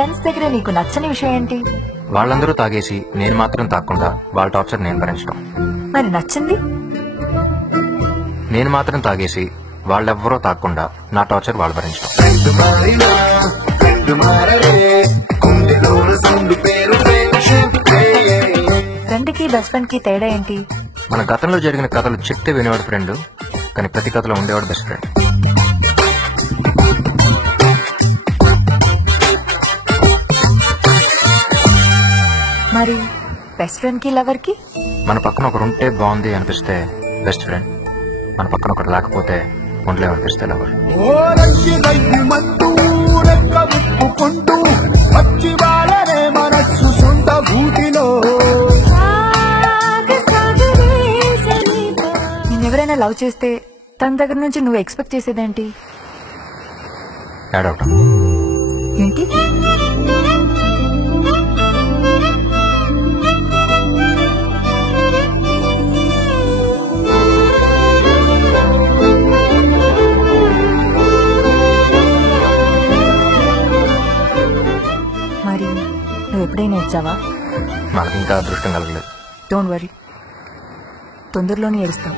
Friends దగ్గర నీకు నచ్చని విషయం ఏంటి? వాళ్ళందరూ తాగేసి నేను మాత్రం తాగకుండా వాళ్ళ టార్చర్ నేను భరించడం. మరి నచ్చింది? నేను మాత్రం తాగేసి వాళ్ళెవ్వరూ తాగకుండా నా టార్చర్ వాళ్ళు భరించడం. ఫ్రెండ్ కి బెస్ట్ ఫ్రెండ్ కి తేడా ఏంటి? మన గతంలో జరిగిన కథలు చెప్తే వినేవాడు ఫ్రెండ్, కానీ ప్రతి కథలో ఉండేవాడు బెస్ట్ ఫ్రెండ్. మరి బెస్ట్ ఫ్రెండ్ కి లవర్ కి? మన పక్కన ఒకరు ఉంటే బాగుంది అనిపిస్తే బెస్ట్ ఫ్రెండ్, మన పక్కన ఒకరు లేకపోతే ఉండలేమనిపిస్తే లవర్. నేనెవరైనా లవ్ చేస్తే తన దగ్గర నుంచి నువ్వు ఎక్స్పెక్ట్ చేసేదేంటి? ఏడవటం. ఏంటి? మరి నువ్వు ఎప్పుడైనా ఇచ్చావా? మనకి ఇంకా అదృష్టం కలగలేదు. డోంట్ వరీ, తొందరలోనే ఏడుస్తావు.